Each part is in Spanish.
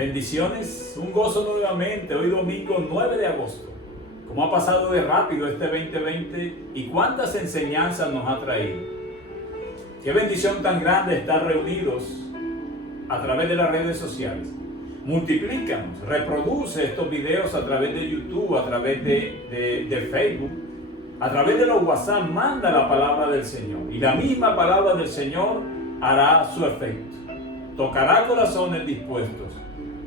Bendiciones, un gozo nuevamente, hoy domingo 9 de agosto. ¿Cómo ha pasado de rápido este 2020 y cuántas enseñanzas nos ha traído? Qué bendición tan grande estar reunidos a través de las redes sociales. Multiplícanos, reproduce estos videos a través de YouTube, a través de Facebook, a través de los WhatsApp, manda la palabra del Señor. Y la misma palabra del Señor hará su efecto. Tocará corazones dispuestos,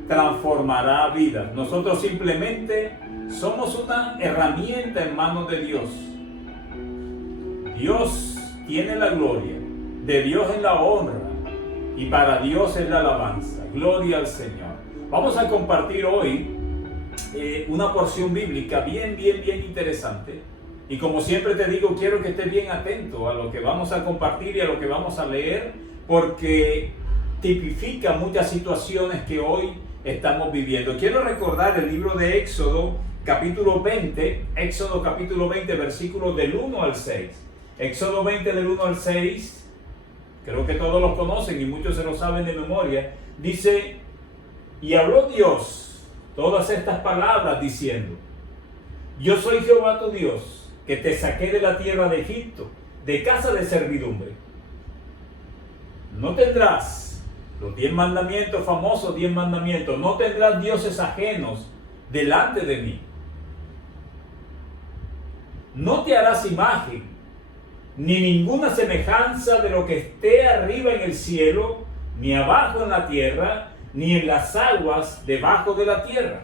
transformará vidas. Nosotros simplemente somos una herramienta en manos de Dios. Dios tiene la gloria, de Dios es la honra y para Dios es la alabanza. Gloria al Señor. Vamos a compartir hoy una porción bíblica bien interesante. Y como siempre te digo, quiero que estés bien atento a lo que vamos a compartir y a lo que vamos a leer, porque tipifica muchas situaciones que hoy estamos viviendo. Quiero recordar el libro de Éxodo capítulo 20, versículos del 1 al 6. Éxodo 20 del 1 al 6, creo que todos los conocen y muchos se lo saben de memoria. Dice: y habló Dios todas estas palabras diciendo: yo soy Jehová tu Dios, que te saqué de la tierra de Egipto, de casa de servidumbre. No tendrás, los 10 mandamientos, famosos 10 mandamientos, no tendrás dioses ajenos delante de mí. No te harás imagen, ni ninguna semejanza de lo que esté arriba en el cielo, ni abajo en la tierra, ni en las aguas debajo de la tierra.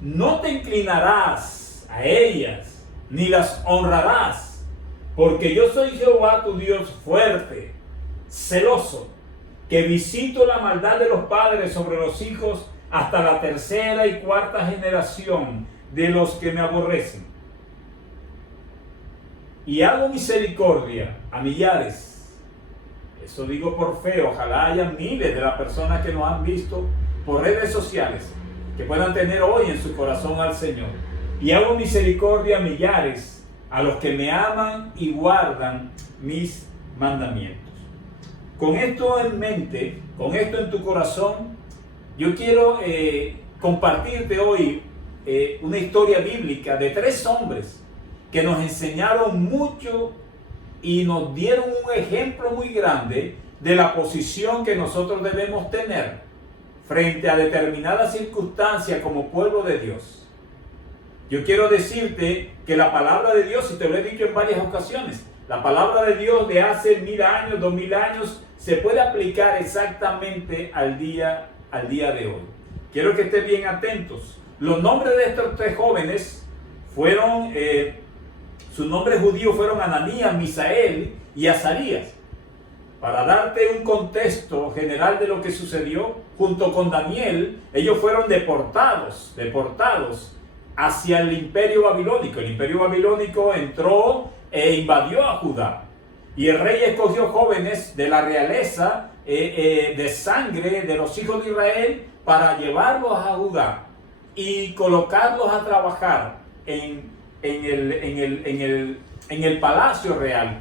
No te inclinarás a ellas, ni las honrarás, porque yo soy Jehová tu Dios fuerte, celoso, que visito la maldad de los padres sobre los hijos hasta la tercera y cuarta generación de los que me aborrecen. Y hago misericordia a millares. Eso digo por fe. Ojalá haya miles de las personas que nos han visto por redes sociales que puedan tener hoy en su corazón al Señor. Y hago misericordia a millares, a los que me aman y guardan mis mandamientos. Con esto en mente, con esto en tu corazón, yo quiero compartirte hoy una historia bíblica de 3 hombres que nos enseñaron mucho y nos dieron un ejemplo muy grande de la posición que nosotros debemos tener frente a determinadas circunstancias como pueblo de Dios. Yo quiero decirte que la palabra de Dios, y te lo he dicho en varias ocasiones, la palabra de Dios de hace 1000 años, 2000 años, se puede aplicar exactamente al día de hoy. Quiero que estén bien atentos. Los nombres de estos 3 jóvenes fueron, sus nombres judíos fueron Ananías, Misael y Azarías. Para darte un contexto general de lo que sucedió, junto con Daniel, ellos fueron deportados hacia el imperio babilónico. El imperio babilónico entró e invadió a Judá. Y el rey escogió jóvenes de la realeza, de sangre de los hijos de Israel, para llevarlos a Judá y colocarlos a trabajar en el palacio real.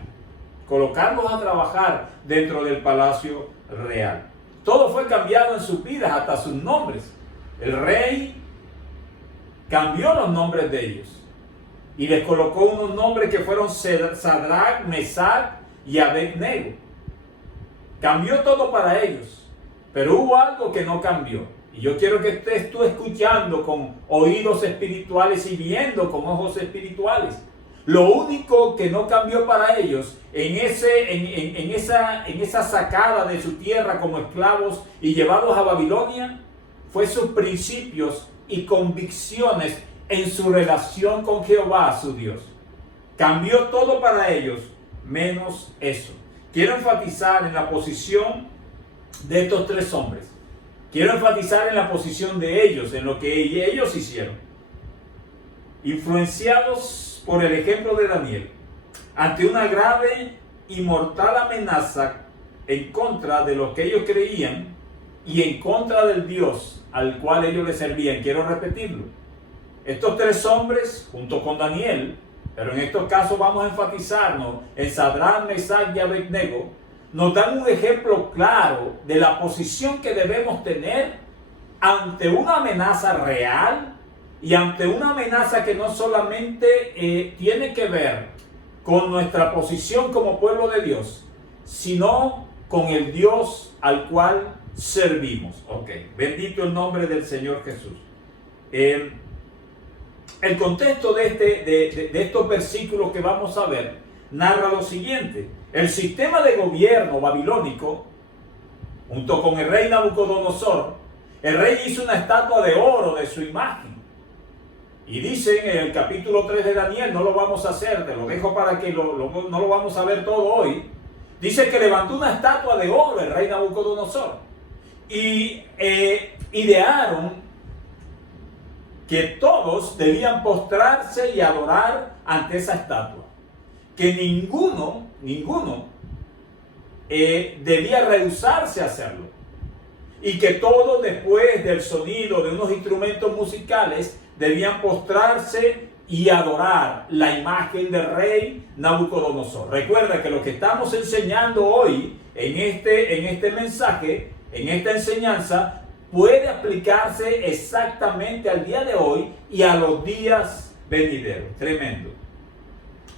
Colocarlos a trabajar dentro del palacio real. Todo fue cambiado en sus vidas, hasta sus nombres. El rey cambió los nombres de ellos y les colocó unos nombres que fueron Sadrach, Mesach y Abednego. Cambió todo para ellos, pero hubo algo que no cambió. Y yo quiero que estés tú escuchando con oídos espirituales y viendo con ojos espirituales. Lo único que no cambió para ellos en esa sacada de su tierra como esclavos y llevados a Babilonia fue sus principios y convicciones en su relación con Jehová, su Dios. Cambió todo para ellos, menos eso. Quiero enfatizar en la posición de estos 3 hombres. Quiero enfatizar en la posición de ellos, en lo que ellos hicieron. Influenciados por el ejemplo de Daniel, ante una grave y mortal amenaza en contra de lo que ellos creían y en contra del Dios al cual ellos le servían. Quiero repetirlo. Estos 3 hombres, junto con Daniel, pero en estos casos vamos a enfatizarnos en Sadrach, Mesach y Abednego, nos dan un ejemplo claro de la posición que debemos tener ante una amenaza real y ante una amenaza que no solamente tiene que ver con nuestra posición como pueblo de Dios, sino con el Dios al cual servimos. Ok, bendito el nombre del Señor Jesús. El contexto de estos versículos que vamos a ver narra lo siguiente. El sistema de gobierno babilónico, junto con el rey Nabucodonosor, el rey hizo una estatua de oro de su imagen. Y dice en el capítulo 3 de Daniel, no lo vamos a hacer, te lo dejo para que no lo vamos a ver todo hoy. Dice que levantó una estatua de oro el rey Nabucodonosor. Y idearon que todos debían postrarse y adorar ante esa estatua. Que ninguno debía rehusarse a hacerlo. Y que todos, después del sonido de unos instrumentos musicales, debían postrarse y adorar la imagen del rey Nabucodonosor. Recuerda que lo que estamos enseñando hoy en este mensaje, en esta enseñanza, puede aplicarse exactamente al día de hoy y a los días venideros. Tremendo.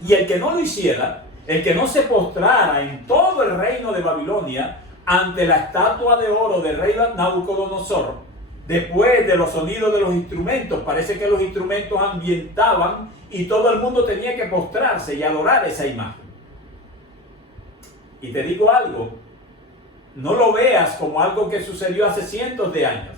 Y el que no lo hiciera, el que no se postrara en todo el reino de Babilonia ante la estatua de oro del rey Nabucodonosor, después de los sonidos de los instrumentos, parece que los instrumentos ambientaban y todo el mundo tenía que postrarse y adorar esa imagen. Y te digo algo, no lo veas como algo que sucedió hace cientos de años,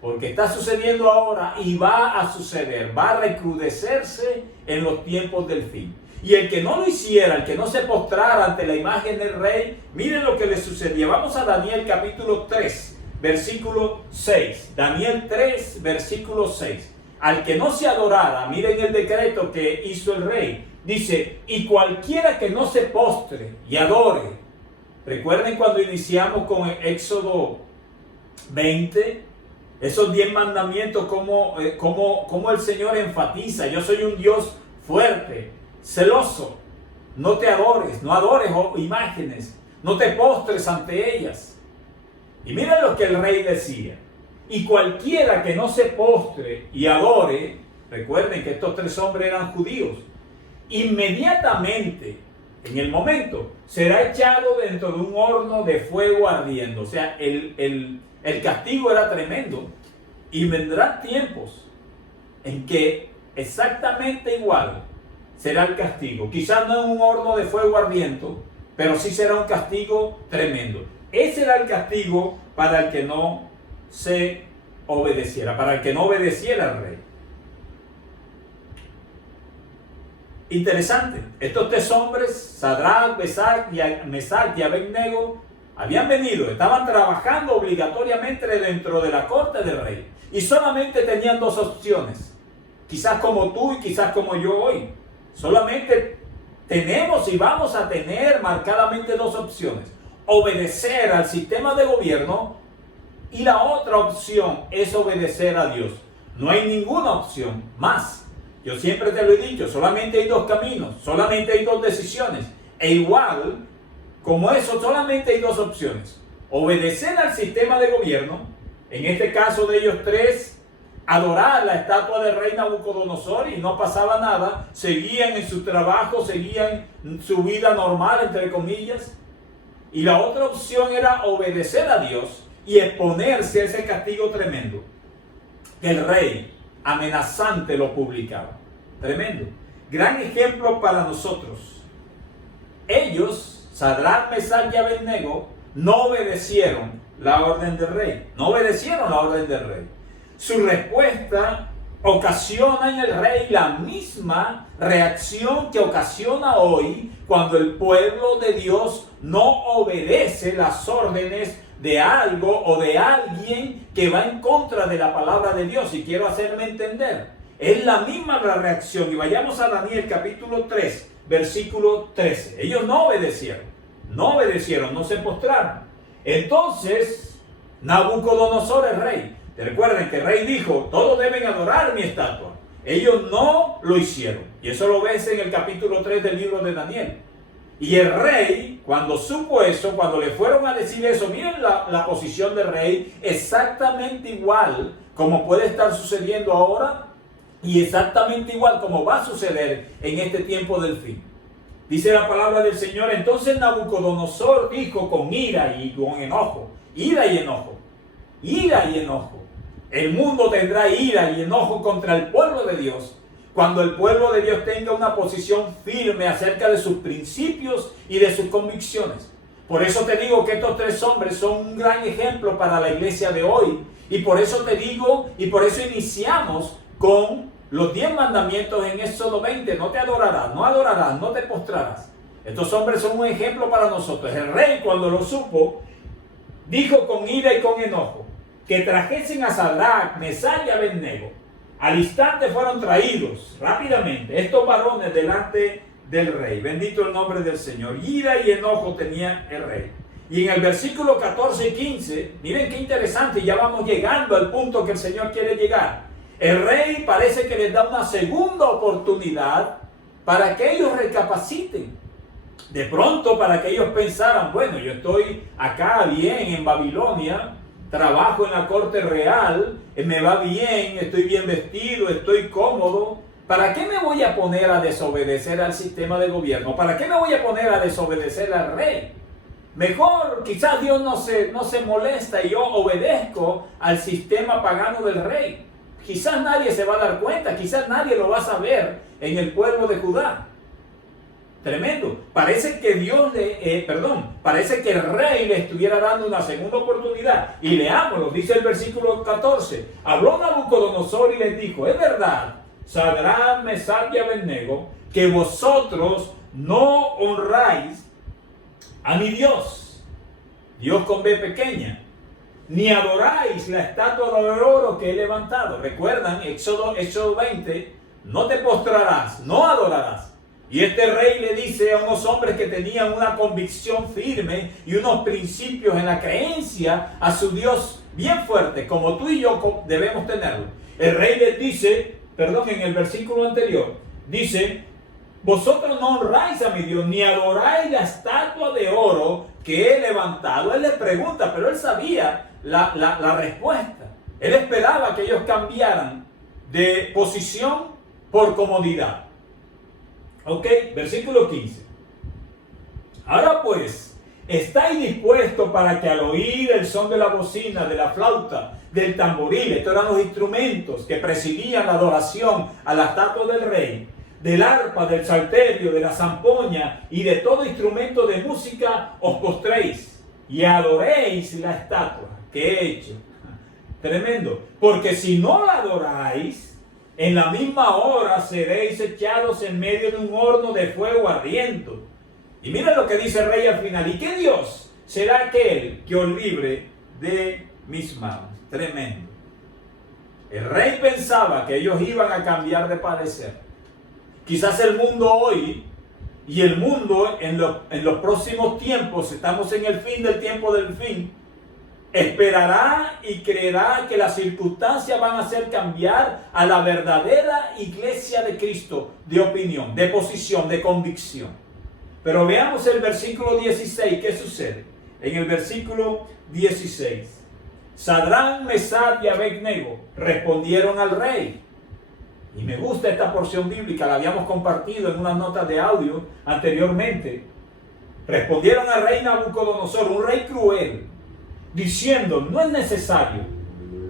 porque está sucediendo ahora y va a suceder, va a recrudecerse en los tiempos del fin. Y el que no lo hiciera, el que no se postrara ante la imagen del rey, miren lo que le sucedía. Vamos a Daniel capítulo 3, versículo 6. Daniel 3, versículo 6. Al que no se adorara, miren el decreto que hizo el rey. Dice, y cualquiera que no se postre y adore. Recuerden cuando iniciamos con el Éxodo 20, esos 10 mandamientos, como el Señor enfatiza. Yo soy un Dios fuerte, celoso. No te adores, no adores imágenes, no te postres ante ellas. Y miren lo que el rey decía. Y cualquiera que no se postre y adore, recuerden que estos 3 hombres eran judíos, inmediatamente, en el momento, será echado dentro de un horno de fuego ardiendo. O sea, el castigo era tremendo. Y vendrán tiempos en que exactamente igual será el castigo. Quizás no en un horno de fuego ardiendo, pero sí será un castigo tremendo. Ese era el castigo para el que no se obedeciera, para el que no obedeciera al rey. Interesante, estos 3 hombres, Sadrach, Mesach y Abednego, habían venido, estaban trabajando obligatoriamente dentro de la corte del rey y solamente tenían 2 opciones, quizás como tú y quizás como yo hoy. Solamente tenemos y vamos a tener marcadamente 2 opciones: obedecer al sistema de gobierno, y la otra opción es obedecer a Dios. No hay ninguna opción más. Yo siempre te lo he dicho, solamente hay 2 caminos, solamente hay 2 decisiones. E igual, como eso, solamente hay 2 opciones: obedecer al sistema de gobierno, en este caso de ellos 3, adorar la estatua del rey Nabucodonosor y no pasaba nada, seguían en su trabajo, seguían su vida normal, entre comillas. Y la otra opción era obedecer a Dios y exponerse a ese castigo tremendo. El rey amenazante lo publicaba. Tremendo. Gran ejemplo para nosotros. Ellos, Sadrach, Mesach y Abednego, no obedecieron la orden del rey. No obedecieron la orden del rey. Su respuesta ocasiona en el rey la misma reacción que ocasiona hoy cuando el pueblo de Dios no obedece las órdenes de algo o de alguien que va en contra de la palabra de Dios. Y quiero hacerme entender, es la misma la reacción. Y vayamos a Daniel capítulo 3, versículo 13. Ellos no obedecieron, no se postraron. Entonces Nabucodonosor, el rey, recuerden que el rey dijo, todos deben adorar mi estatua. Ellos no lo hicieron. Y eso lo ves en el capítulo 3 del libro de Daniel. Y el rey, cuando supo eso, cuando le fueron a decir eso, miren la posición del rey, exactamente igual como puede estar sucediendo ahora y exactamente igual como va a suceder en este tiempo del fin. Dice la palabra del Señor, entonces Nabucodonosor dijo con ira y con enojo, ira y enojo, ira y enojo. El mundo tendrá ira y enojo contra el pueblo de Dios, cuando el pueblo de Dios tenga una posición firme acerca de sus principios y de sus convicciones. Por eso te digo que estos tres hombres son un gran ejemplo para la iglesia de hoy. Y por eso te digo, y por eso iniciamos con los 10 mandamientos en Éxodo 20. No te adorarás, no te postrarás. Estos hombres son un ejemplo para nosotros. El rey, cuando lo supo, dijo con ira y con enojo que trajesen a Sadrach, Mesach y Abednego. Al instante fueron traídos rápidamente estos varones delante del rey. Bendito el nombre del Señor. Ira y enojo tenía el rey. Y en el versículo 14 y 15, miren qué interesante, ya vamos llegando al punto que el Señor quiere llegar. El rey parece que les da una segunda oportunidad para que ellos recapaciten. De pronto, para que ellos pensaran, bueno, yo estoy acá bien en Babilonia, trabajo en la corte real, me va bien, estoy bien vestido, estoy cómodo. ¿Para qué me voy a poner a desobedecer al sistema de gobierno? ¿Para qué me voy a poner a desobedecer al rey? Mejor, quizás Dios no se molesta y yo obedezco al sistema pagano del rey. Quizás nadie se va a dar cuenta, quizás nadie lo va a saber en el pueblo de Judá. Tremendo. Parece que parece que el rey le estuviera dando una segunda oportunidad. Y leámoslo, dice el versículo 14. Habló Nabucodonosor y les dijo, es verdad, Sadrach, Mesach y Abednego, que vosotros no honráis a mi Dios, Dios con B pequeña, ni adoráis la estatua de oro que he levantado. Recuerdan, Éxodo 20, no te postrarás, no adorarás. Y este rey le dice a unos hombres que tenían una convicción firme y unos principios en la creencia a su Dios bien fuerte, como tú y yo debemos tenerlo. El rey les dice, en el versículo anterior, dice, vosotros no honráis a mi Dios, ni adoráis la estatua de oro que he levantado. Él les pregunta, pero él sabía la respuesta. Él esperaba que ellos cambiaran de posición por comodidad. Ok, versículo 15. Ahora pues, ¿estáis dispuestos para que al oír el son de la bocina, de la flauta, del tamboril, estos eran los instrumentos que presidían la adoración a la estatua del rey, del arpa, del salterio, de la zampoña y de todo instrumento de música, os postréis y adoréis la estatua que he hecho? Tremendo. Porque si no la adoráis, en la misma hora seréis echados en medio de un horno de fuego ardiente. Y mira lo que dice el rey al final. ¿Y qué Dios será aquel que os libre de mis manos? Tremendo. El rey pensaba que ellos iban a cambiar de parecer. Quizás el mundo hoy y el mundo en los próximos tiempos, estamos en el fin del tiempo del fin, esperará y creerá que las circunstancias van a hacer cambiar a la verdadera iglesia de Cristo de opinión, de posición, de convicción. Pero veamos el versículo 16, ¿qué sucede? En el versículo 16, Sadrach, Mesach y Abednego respondieron al rey. Y me gusta esta porción bíblica, la habíamos compartido en unas notas de audio anteriormente. Respondieron al rey Nabucodonosor, un rey cruel, diciendo, no es necesario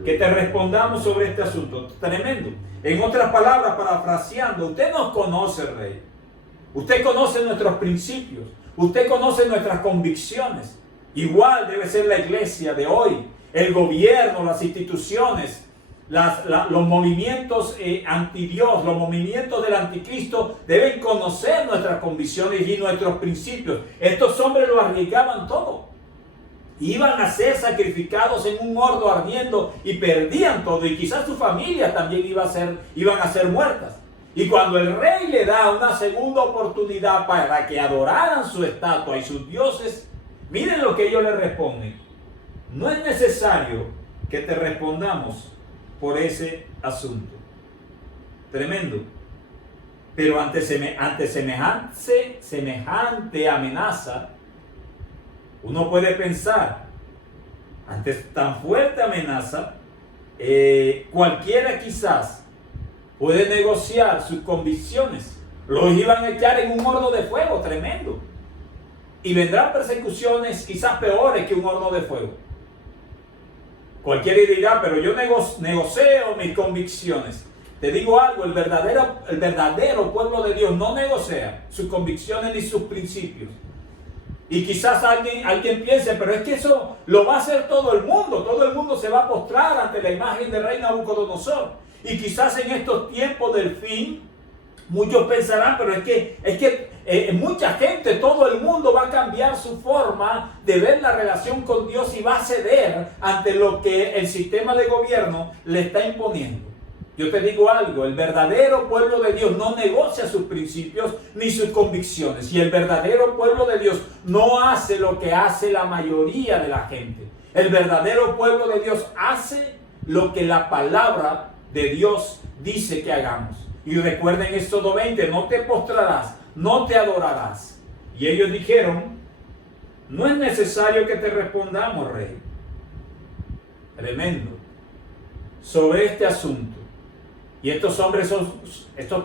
que te respondamos sobre este asunto. Tremendo. En otras palabras, parafraseando, usted nos conoce, rey. Usted conoce nuestros principios. Usted conoce nuestras convicciones. Igual debe ser la iglesia de hoy. El gobierno, las instituciones, los movimientos anti-Dios, los movimientos del anticristo deben conocer nuestras convicciones y nuestros principios. Estos hombres lo arriesgaban todo. Iban a ser sacrificados en un horno ardiendo y perdían todo. Y quizás su familia también iban a ser muertas. Y cuando el rey le da una segunda oportunidad para que adoraran su estatua y sus dioses, miren lo que ellos le responden. No es necesario que te respondamos por ese asunto. Tremendo. Pero ante semejante amenaza, uno puede pensar, ante tan fuerte amenaza, cualquiera quizás puede negociar sus convicciones. Los iban a echar en un horno de fuego tremendo. Y vendrán persecuciones quizás peores que un horno de fuego. Cualquiera dirá, pero yo negocio mis convicciones. Te digo algo, el verdadero pueblo de Dios no negocia sus convicciones ni sus principios. Y quizás alguien piense, pero es que eso lo va a hacer todo el mundo se va a postrar ante la imagen del rey Nabucodonosor. Y quizás en estos tiempos del fin, muchos pensarán, pero es que mucha gente, todo el mundo va a cambiar su forma de ver la relación con Dios y va a ceder ante lo que el sistema de gobierno le está imponiendo. Yo te digo algo, el verdadero pueblo de Dios no negocia sus principios ni sus convicciones. Y el verdadero pueblo de Dios no hace lo que hace la mayoría de la gente. El verdadero pueblo de Dios hace lo que la palabra de Dios dice que hagamos. Y recuerden Éxodo 20, no te postrarás, no te adorarás. Y ellos dijeron, no es necesario que te respondamos, rey. Tremendo. Sobre este asunto. Y estos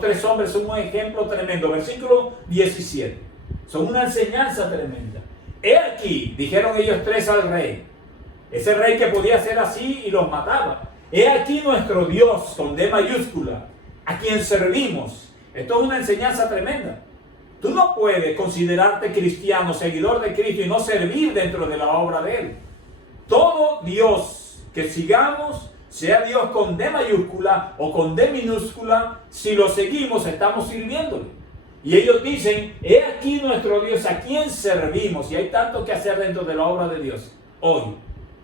tres hombres son un ejemplo tremendo. Versículo 17. Son una enseñanza tremenda. He aquí, dijeron ellos tres al rey. Ese rey que podía hacer así y los mataba. He aquí nuestro Dios, con D mayúscula, a quien servimos. Esto es una enseñanza tremenda. Tú no puedes considerarte cristiano, seguidor de Cristo y no servir dentro de la obra de Él. Todo Dios que sigamos, sea Dios con D mayúscula o con D minúscula, si lo seguimos estamos sirviéndole. Y ellos dicen, he aquí nuestro Dios a quien servimos. Y hay tanto que hacer dentro de la obra de Dios hoy.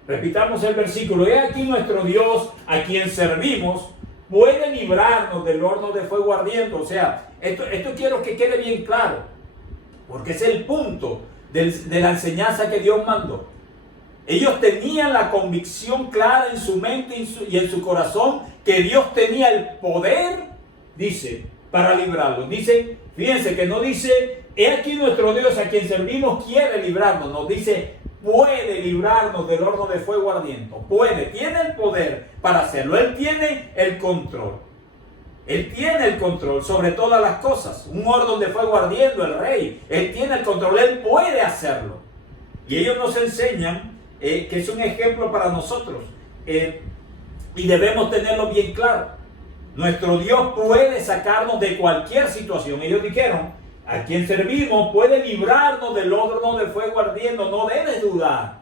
Repitamos el versículo, he aquí nuestro Dios a quien servimos, puede librarnos del horno de fuego ardiente. O sea, esto quiero que quede bien claro, porque es el punto de la enseñanza que Dios mandó. Ellos tenían la convicción clara en su mente y en su corazón que Dios tenía el poder, dice, para librarlos. Dice, fíjense que no dice, he aquí nuestro Dios a quien servimos quiere librarnos. Nos dice, puede librarnos del horno de fuego ardiente. Puede, tiene el poder para hacerlo. Él tiene el control. Él tiene el control sobre todas las cosas. Un horno de fuego ardiendo, el rey. Él tiene el control, él puede hacerlo. Y ellos nos enseñan que es un ejemplo para nosotros. Y debemos tenerlo bien claro. Nuestro Dios puede sacarnos de cualquier situación. Ellos dijeron, a quien servimos puede librarnos del horno de fuego ardiendo. No debes dudar.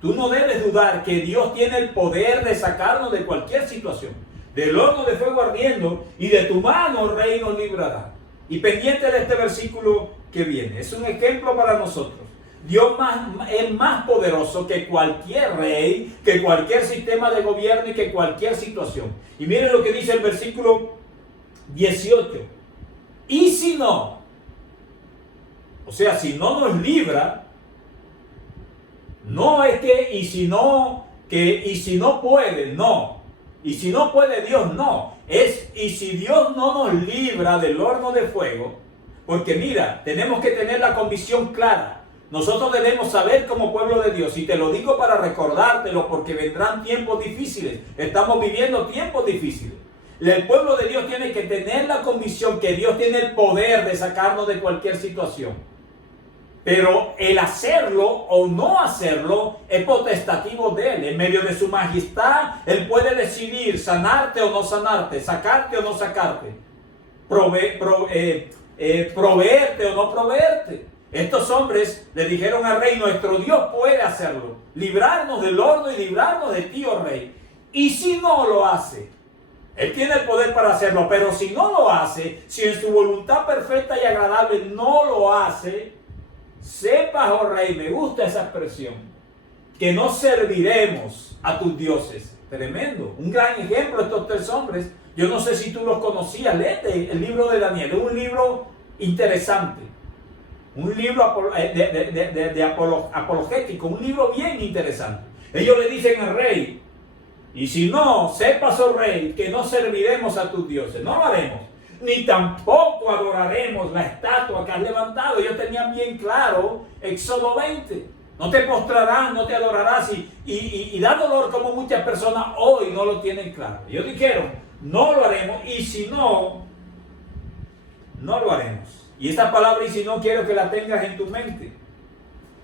Tú no debes dudar que Dios tiene el poder de sacarnos de cualquier situación. Del horno de fuego ardiendo, y de tu mano, rey, nos librará. Y pendiente de este versículo que viene. Es un ejemplo para nosotros. Dios es más poderoso que cualquier rey, que cualquier sistema de gobierno y que cualquier situación. Y miren lo que dice el versículo 18. Y si no, o sea, si no nos libra, no es que, y si no puede, no. Y si no puede Dios, no. Es, y si Dios no nos libra del horno de fuego, porque mira, tenemos que tener la convicción clara. Nosotros debemos saber como pueblo de Dios, y te lo digo para recordártelo, porque vendrán tiempos difíciles. Estamos viviendo tiempos difíciles. El pueblo de Dios tiene que tener la convicción que Dios tiene el poder de sacarnos de cualquier situación. Pero el hacerlo o no hacerlo es potestativo de Él. En medio de su majestad, Él puede decidir sanarte o no sanarte, sacarte o no sacarte, proveerte o no proveerte. Estos hombres le dijeron al rey, nuestro Dios puede hacerlo, librarnos del horno y librarnos de ti, oh rey. Y si no lo hace, Él tiene el poder para hacerlo, pero si no lo hace, si en su voluntad perfecta y agradable no lo hace, sepas, oh rey, me gusta esa expresión, que no serviremos a tus dioses. Tremendo, un gran ejemplo estos tres hombres. Yo no sé si tú los conocías, léete el libro de Daniel, es un libro interesante. Un libro apologético, un libro bien interesante. Ellos le dicen al rey, y si no, sepas, oh rey, que no serviremos a tus dioses, no lo haremos. ni tampoco adoraremos la estatua que has levantado. Ellos tenían bien claro Éxodo 20. No te postrarás, no te adorarás, y da dolor como muchas personas hoy no lo tienen claro. Ellos dijeron, no lo haremos, y si no, no lo haremos. Y esta palabra, y si no, quiero que la tengas en tu mente.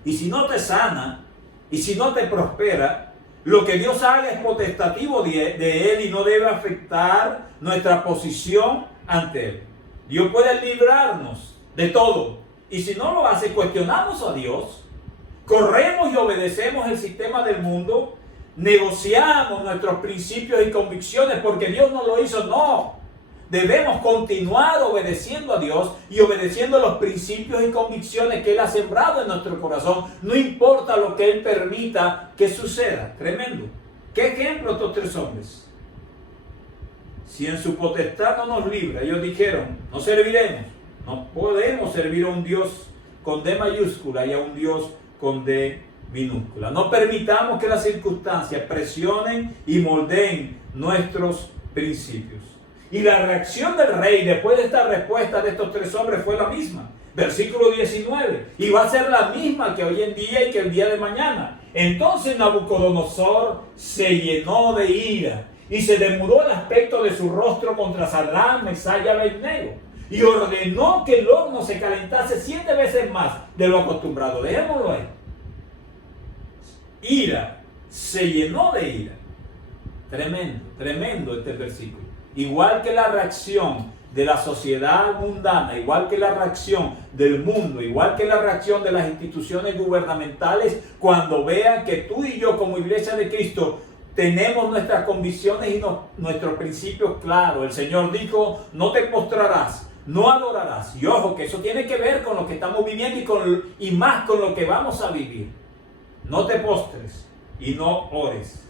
Y si no te sana, y si no te prospera, lo que Dios haga es potestativo de Él y no debe afectar nuestra posición ante Él. Dios puede librarnos de todo. Y si no lo hace, cuestionamos a Dios, corremos y obedecemos el sistema del mundo, negociamos nuestros principios y convicciones porque Dios no lo hizo. No. Debemos continuar obedeciendo a Dios y obedeciendo los principios y convicciones que Él ha sembrado en nuestro corazón. No importa lo que Él permita que suceda. Tremendo. ¿Qué ejemplo estos tres hombres? Si en su potestad no nos libra, ellos dijeron, no serviremos. No podemos servir a un Dios con D mayúscula y a un Dios con D minúscula. No permitamos que las circunstancias presionen y moldeen nuestros principios. Y la reacción del rey después de esta respuesta de estos tres hombres fue la misma. Versículo 19. Y va a ser la misma que hoy en día y que el día de mañana. Entonces Nabucodonosor se llenó de ira y se demudó el aspecto de su rostro contra Sadrach, Mesach y Abednego. Y ordenó que el horno se calentase 7 veces más de lo acostumbrado. Dejémoslo ahí. Ira. Se llenó de ira. Tremendo, tremendo este versículo. Igual que la reacción de la sociedad mundana, igual que la reacción del mundo, igual que la reacción de las instituciones gubernamentales, cuando vean que tú y yo como Iglesia de Cristo tenemos nuestras convicciones y nuestros principios claros. El Señor dijo, no te postrarás, no adorarás. Y ojo, que eso tiene que ver con lo que estamos viviendo y más con lo que vamos a vivir. No te postres y no ores.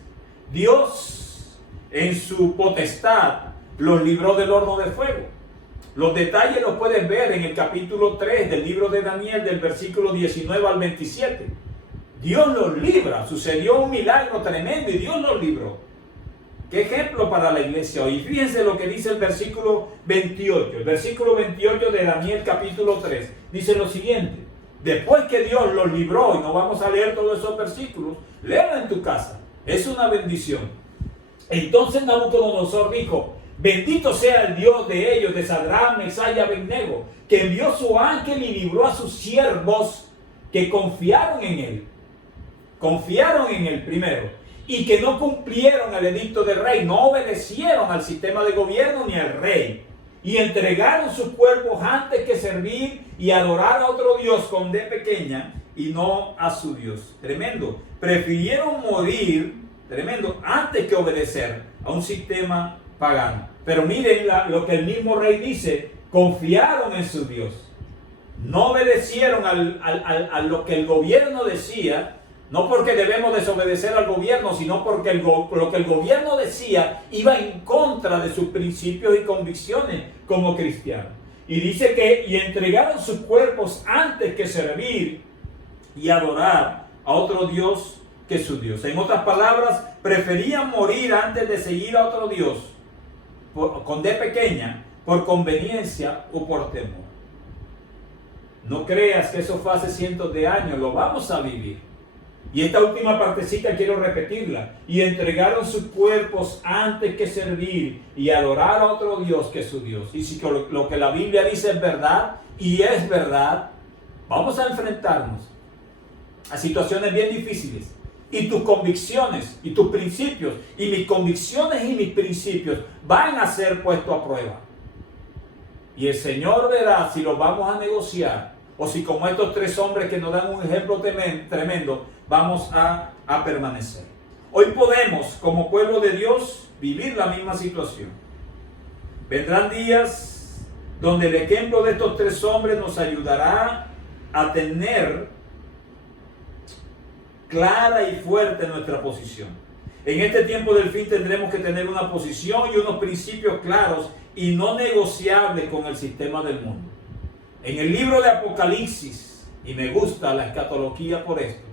Dios, en su potestad, los libró del horno de fuego. Los detalles los puedes ver en el capítulo 3 del libro de Daniel, del versículo 19 al 27. Dios los libra. Sucedió un milagro tremendo y Dios los libró. ¿Qué ejemplo para la iglesia hoy? Fíjense lo que dice el versículo 28. El versículo 28 de Daniel capítulo 3 dice lo siguiente. Después que Dios los libró, y no vamos a leer todos esos versículos, léelo en tu casa. Es una bendición. Entonces Nabucodonosor dijo, bendito sea el Dios de ellos, de Sadrach, Mesach y Abednego, que envió su ángel y libró a sus siervos que confiaron en él. Confiaron en él primero. Y que no cumplieron el edicto del rey, no obedecieron al sistema de gobierno ni al rey. Y entregaron sus cuerpos antes que servir y adorar a otro Dios con D pequeña y no a su Dios. Tremendo. Prefirieron morir, tremendo, antes que obedecer a un sistema pagano. Pero miren lo que el mismo rey dice, confiaron en su Dios. No obedecieron a lo que el gobierno decía, no porque debemos desobedecer al gobierno, sino porque lo que el gobierno decía iba en contra de sus principios y convicciones como cristianos. Y dice que y entregaron sus cuerpos antes que servir y adorar a otro Dios que su Dios. En otras palabras, preferían morir antes de seguir a otro Dios, con D pequeña, por conveniencia o por temor. No creas que eso fue hace cientos de años, lo vamos a vivir. Y esta última partecita quiero repetirla. Y entregaron sus cuerpos antes que servir y adorar a otro Dios que su Dios. Y si lo que la Biblia dice es verdad, y es verdad, vamos a enfrentarnos a situaciones bien difíciles. Y tus convicciones y tus principios, y mis convicciones y mis principios van a ser puestos a prueba. Y el Señor verá si los vamos a negociar o si como estos tres hombres que nos dan un ejemplo tremendo, vamos a permanecer. Hoy podemos, como pueblo de Dios, vivir la misma situación. Vendrán días donde el ejemplo de estos tres hombres nos ayudará a tener clara y fuerte nuestra posición. En este tiempo del fin tendremos que tener una posición y unos principios claros y no negociables con el sistema del mundo. En el libro de Apocalipsis, y me gusta la escatología por esto,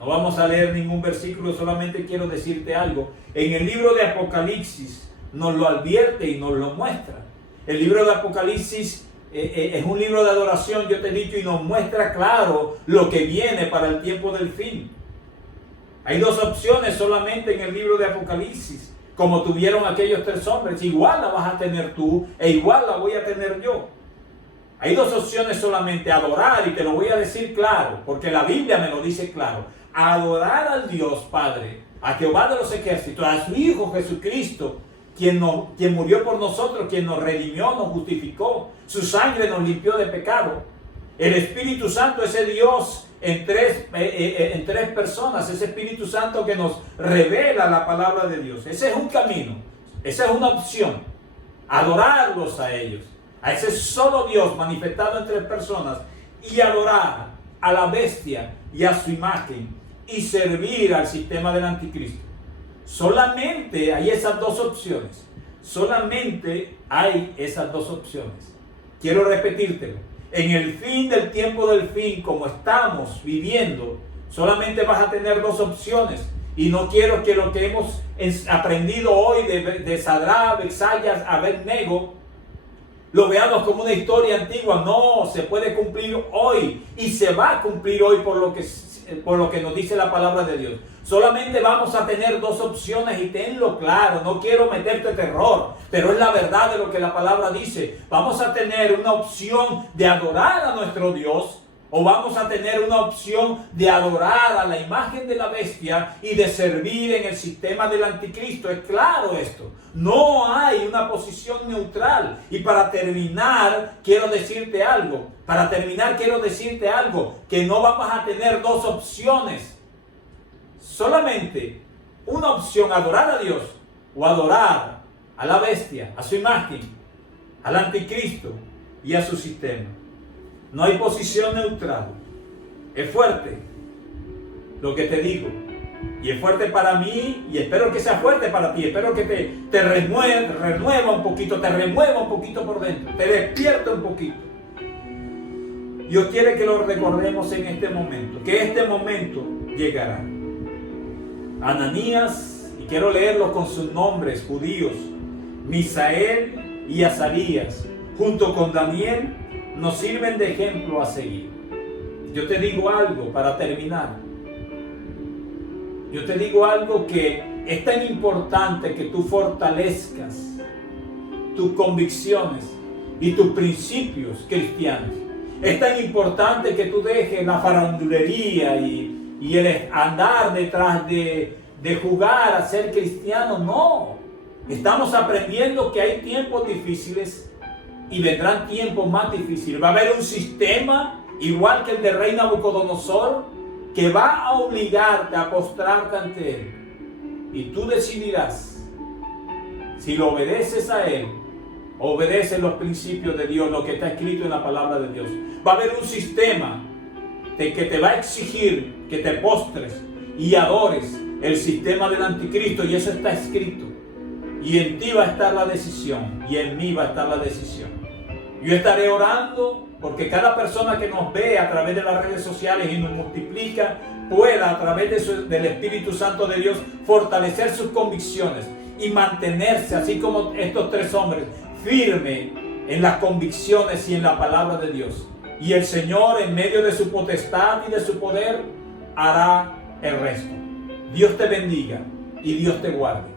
no vamos a leer ningún versículo, solamente quiero decirte algo. En el libro de Apocalipsis nos lo advierte y nos lo muestra. El libro de Apocalipsis es un libro de adoración, yo te he dicho, y nos muestra claro lo que viene para el tiempo del fin. Hay dos opciones solamente en el libro de Apocalipsis, como tuvieron aquellos tres hombres. Igual la vas a tener tú e igual la voy a tener yo. Hay dos opciones solamente: adorar, y te lo voy a decir claro, porque la Biblia me lo dice claro. Adorar al Dios Padre, a Jehová de los ejércitos, a su Hijo Jesucristo, quien murió por nosotros, quien nos redimió, nos justificó, su sangre nos limpió de pecado. El Espíritu Santo, ese Dios en tres personas, ese Espíritu Santo que nos revela la palabra de Dios. Ese es un camino, esa es una opción: adorarlos a ellos, a ese solo Dios manifestado en tres personas, y adorar a la bestia y a su imagen, y servir al sistema del anticristo. Solamente hay esas dos opciones. Solamente hay esas dos opciones. Quiero repetírtelo. En el fin del tiempo del fin, como estamos viviendo, solamente vas a tener dos opciones. Y no quiero que lo que hemos aprendido hoy de Sadrach, Mesach, Abednego lo veamos como una historia antigua. No, se puede cumplir hoy y se va a cumplir hoy por lo que nos dice la palabra de Dios. Solamente vamos a tener dos opciones, y tenlo claro. No quiero meterte terror, pero es la verdad de lo que la palabra dice. Vamos a tener una opción de adorar a nuestro Dios, o vamos a tener una opción de adorar a la imagen de la bestia y de servir en el sistema del anticristo. Es claro esto. No hay una posición neutral. Y para terminar, quiero decirte algo. Que no vamos a tener dos opciones. Solamente una opción: adorar a Dios o adorar a la bestia, a su imagen, al anticristo y a su sistema. No hay posición neutral. Es fuerte lo que te digo, y es fuerte para mí, y espero que sea fuerte para ti. Espero que te renueva un poquito, te remueva un poquito por dentro, te despierta un poquito. Dios quiere que lo recordemos en este momento, que este momento llegará. Ananías, y quiero leerlos con sus nombres judíos, Misael y Azarías, junto con Daniel, nos sirven de ejemplo a seguir. Yo te digo algo para terminar. Yo te digo algo que es tan importante, que tú fortalezcas tus convicciones y tus principios cristianos. Es tan importante que tú dejes la farandulería y el andar detrás de jugar a ser cristiano. No, estamos aprendiendo que hay tiempos difíciles y vendrán tiempos más difíciles. Va a haber un sistema igual que el de rey Nabucodonosor, que va a obligarte a postrarte ante él, y tú decidirás si lo obedeces a él, obedeces los principios de Dios, lo que está escrito en la palabra de Dios. Va a haber un sistema que te va a exigir que te postres y adores el sistema del anticristo, y eso está escrito. Y en ti va a estar la decisión, y en mí va a estar la decisión. Yo estaré orando porque cada persona que nos ve a través de las redes sociales y nos multiplica, pueda a través del Espíritu Santo de Dios fortalecer sus convicciones y mantenerse, así como estos tres hombres, firme en las convicciones y en la palabra de Dios. Y el Señor, en medio de su potestad y de su poder, hará el resto. Dios te bendiga y Dios te guarde.